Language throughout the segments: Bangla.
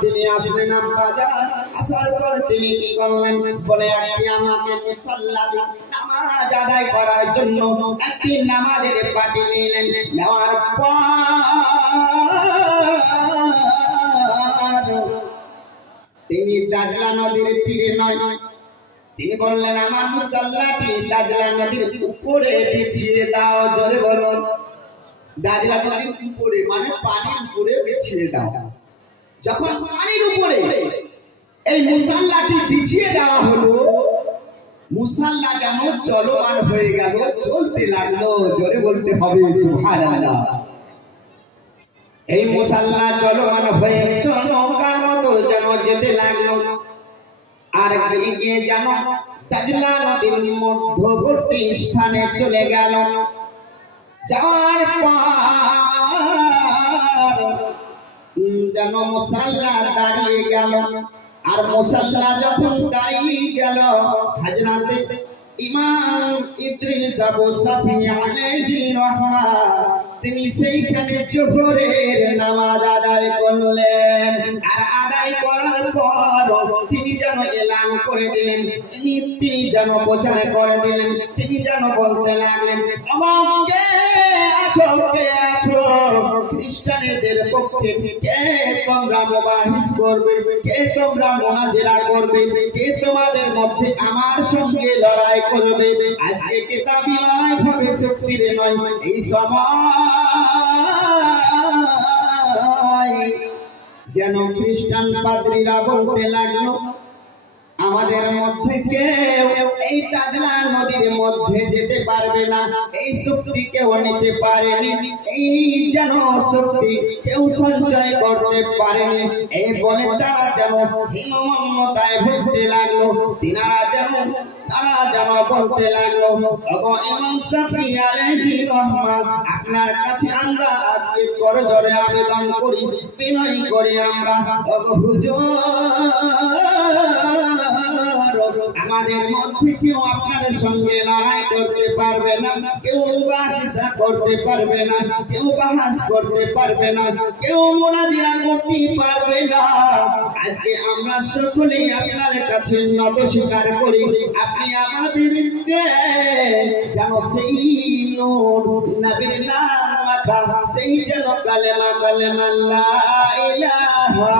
তিনি আসলেন আসার পর তিনি কি করলেন? বলে একটি আমাকে মুসাল্লাদি নামাজ আদায় করার জন্য একটি নামাজের পাটি নিলেন। নেওয়ার পর তিনি দাজলা নদীর তীরে নয়। তিনি বললেন, আমার মুসাল্লাটি দাজলা নদীর উপরে বিছিয়ে দাও, জোরে বলুন। দাজলা নদীর উপরে মানে পানির উপরে বিছিয়ে দাও। যখন পানির উপরে এই মুসাল্লাটি বিছিয়ে দেওয়া হলো, মুসাল্লা যেন চলমান হয়ে গেল, চলতে লাগল, জোরে বলতে হবে, সুবহানাল্লাহ। এই মুসাল্লা চলমান হয়ে চলকার মতো যেন যেতে লাগল, আর গিয়ে যেন তাজলা নদীর মধ্যবর্তী স্থানে চলে গেল। যাওয়ার পর যেন মুসাল্লা দাঁড়িয়ে গেল। আর মুসাল্লা যখন দাঁড়িয়ে গেল, হাজরাতে ইমাম ইদ্রিস আবু সাফি আলাইহি রহমান তিনি সেইখানে জোহরের নামাজ আদায় করলেন। আর আদায় করার পর তিনি যেন এলান করে দিলেন তিনি তিনি যেন প্রচার করে দিলেন, তিনি যেন বলতে লাগলেন, আমাকে আছো, কে আছো? খ্রিস্টানদের পক্ষে কে তোমরা মোবাহিস করবে? কে তোমরা মোনাজেরা করবে? কে তোমাদের মধ্যে আমার সঙ্গে লড়াই করবে? আজকে কেতাবি লড়াই হবে নয়, এই সময়। যেন খ্রিস্টান পাদ্রীরা বলতে লাগল, আমাদের মধ্যে কেউ এই তাজলা নদীর মধ্যে যেতে পারবে না। এই শক্তি কেউ নিতে পারেনি। এই যেন শক্তি কেউ সঞ্চয় করতে পারেনি। এই বলে তারা যেন হীনমন্যতায় ভুগতে লাগল। তিনারা যেন আমাদের মধ্যে কেউ আপনার সঙ্গে লড়াই করতে পারবে না, কেউ বাহিসা করতে পারবে না, কেউ বাহাস করতে পারবে না কেউ মোনাজিরা করতে পারবে না। আজকে আমরা সকলেই আপনার কাছে নত স্বীকার করি। আপনি আমাদেরকে যেন সেই নূর, নবীর নাম মাখা, সেই যেন কালেমা কালেমা লা ইলাহা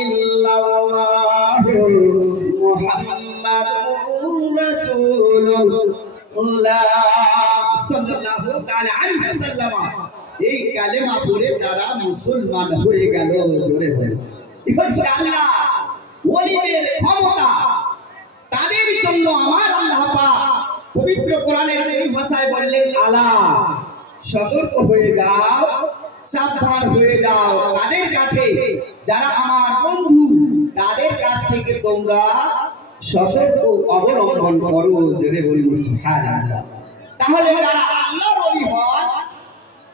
ইল্লাল্লাহ সাল্লাল্লাহু তাআলা আলাইহি ওয়াসাল্লাম। এই কালেমা পড়ে তারা মুসলমান হয়ে গেল, জোরে হচ্ছে আল্লাহ, ওলিদের ক্ষমতা। তাদের জন্য আমার আল্লাহ পাক পবিত্র কোরআনের এই ভাষায় বললেন, আলা, সতর্ক হয়ে যাও, সাবধান হয়ে যাও। তাদের কাছে, যারা আমার বন্ধু, তাদের কাছ থেকে তোমরা সতর্ক অবলম্বন করো জেনে বলি সুবহানাল্লাহ। তাহলে যারা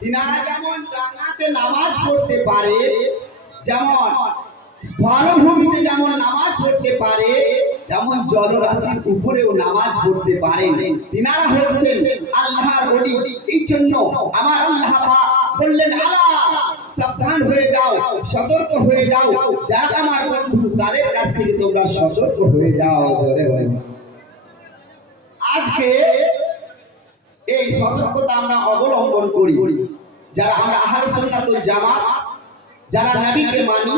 তিনারা যেমন ডাঙাতে নামাজ পড়তে পারে, যেমন স্থলভূমিতে যেমন নামাজ পড়তে পারে, তেমন জলরাশির উপরেও নামাজ পড়তে পারেন তিনারা হচ্ছেন আল্লাহর ওলি। এই জন্য আমার আল্লাহ পাক বললেন আল্লাহ সাবধান হয়ে যাও, সতর্ক হয়ে যাও। যারা আমার বন্ধু, তাদের কাছ থেকে তোমরা সতর্ক হয়ে যাও। আজকে সতর্কতা আমরা অবলম্বন করি। যারা আমরা আহার সুন্নাতুল জামাত, যারা নবীকে মানি,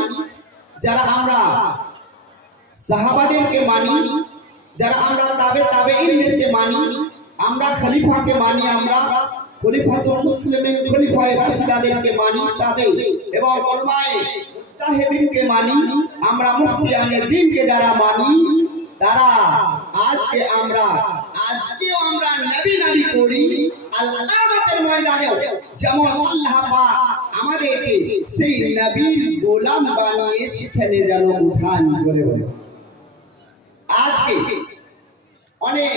যারা আমরা সাহাবাদেরকে মানি, যারা আমরা তাবে তাবে ইনদেরকে মানি, আমরা খলিফাকে মানি, আমরা খলিফাতুল মুসলিমিন, খলিফায়ে রাশিদাদেরকে মানি, তাবে এবং মুজতাহিদিনকে মানি, আমরা মুফতিয়ানে দ্বীনকে যারা মানি আজকেও আমরা করি যেমন আল্লাহ পাক আমাদেরকে সেই নবীর গোলাম বানিয়ে সেখানে যেন উঠান করে বলে। আজকে অনেক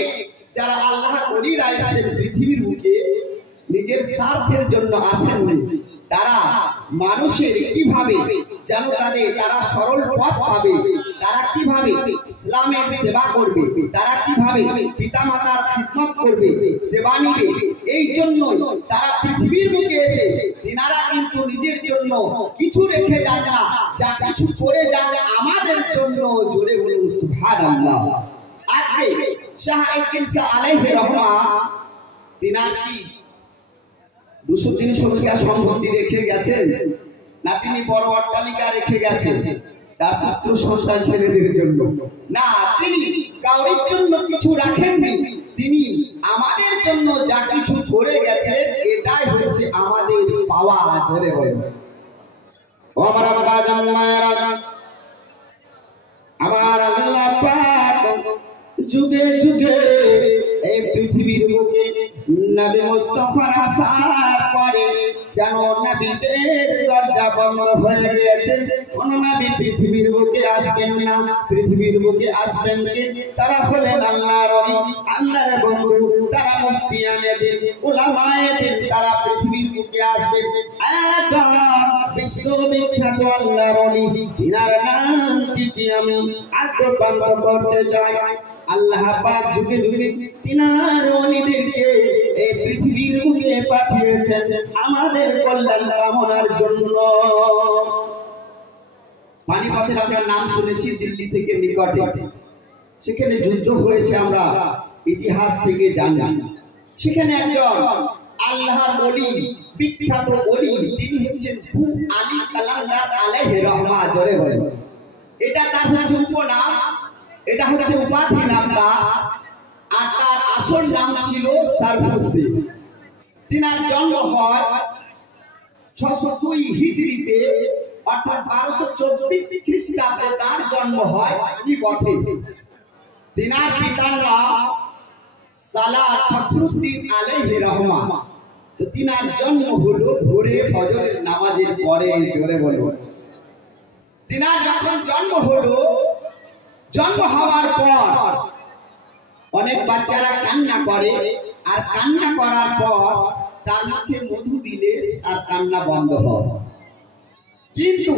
যারা এসেছেন পৃথিবীর বুকে, নিজের স্বার্থের জন্য আসেন তারা মানুষের কীভাবে যেন তাদের, তারা সরল পথ পাবে তারা কীভাবে ইসলামের সেবা করবে? তারা কীভাবে পিতামাতার খিদমত করবে? সেবা নিবে? এই জন্য তারা পৃথিবীর বুকে এসে তিনারা কিন্তু নিজের জন্য কিছু রেখে যান না, যা কিছু করে যান আমাদের জন্য। জোরে বলুন, সুবহানাল্লাহ। আজকে শাহ ইদ্দিন শাহ আলাইহি রহমা তিনার কি দুশো তিনশো বিঘা সম্পত্তি রেখে গেছেন? না তিনি বড় অট্টালিকা রেখে গেছেন? তার পুত্র সন্তান ছেলেদের জন্য। না, তিনি কাউরির জন্য কিছু রাখেননি। তিনি আমাদের জন্য যা কিছু করে গেছে এটাই হচ্ছে আমাদের পাওয়া ধরে বলে। আমার আব্বা আমার আল্লাহ যুগে যুগে এই পৃথিবীর নবী আসার পরে যেন দরজা বন্ধ হয়ে গিয়েছে। কোন পৃথিবীর বুকে আসবেন না, পৃথিবীর বুকে আসবেন তারা হলেন আল্লাহর আল্লাহর বন্ধু, তারা উলামায়ে দিন, তারা পৃথিবীর বুকে আসবে আজ বিশ্ববিখ্যাত আল্লাহর অলি ইনার কি আমি করতে চাই। আল্লাহ পাক যুগে যুগে তিনার অলিদেরকে এই আমাদের কল্যাণ কামনার জন্য। পানিপথের আমরা নাম শুনেছি দিল্লি থেকে নিকটে। সেখানে যুদ্ধ হয়েছে আমরা, ইতিহাস থেকে জানি। সেখানে একজন আল্লাহর অলি বিখ্যাত অলি তিনি হচ্ছেন আলী কালান্দার রহমা এটা তার হচ্ছে উপনাম, এটা হচ্ছে উপাধি নাম তার আর তার আসল নাম ছিল সারফুদ্দিন। তিনার জন্ম হয় ছশো দুই হিজড়িতে, অর্থাৎ বারোশো চব্বিশ খ্রিস্টাব্দে তার জন্ম হয় পথে তিনার পিতার নাম সালাহ ফখরুদ্দিন আলাইহি রহমান। তো তিনার জন্ম হলো ভোরে ফজরের নামাজের পরে, জোরে বলে। তিনার যখন জন্ম হলো, জন্ম হওয়ার পর অনেক বাচ্চারা কান্না করে। আর কান্না করার পর তার মুখে মধু দিলে তার কান্না বন্ধ হয়। কিন্তু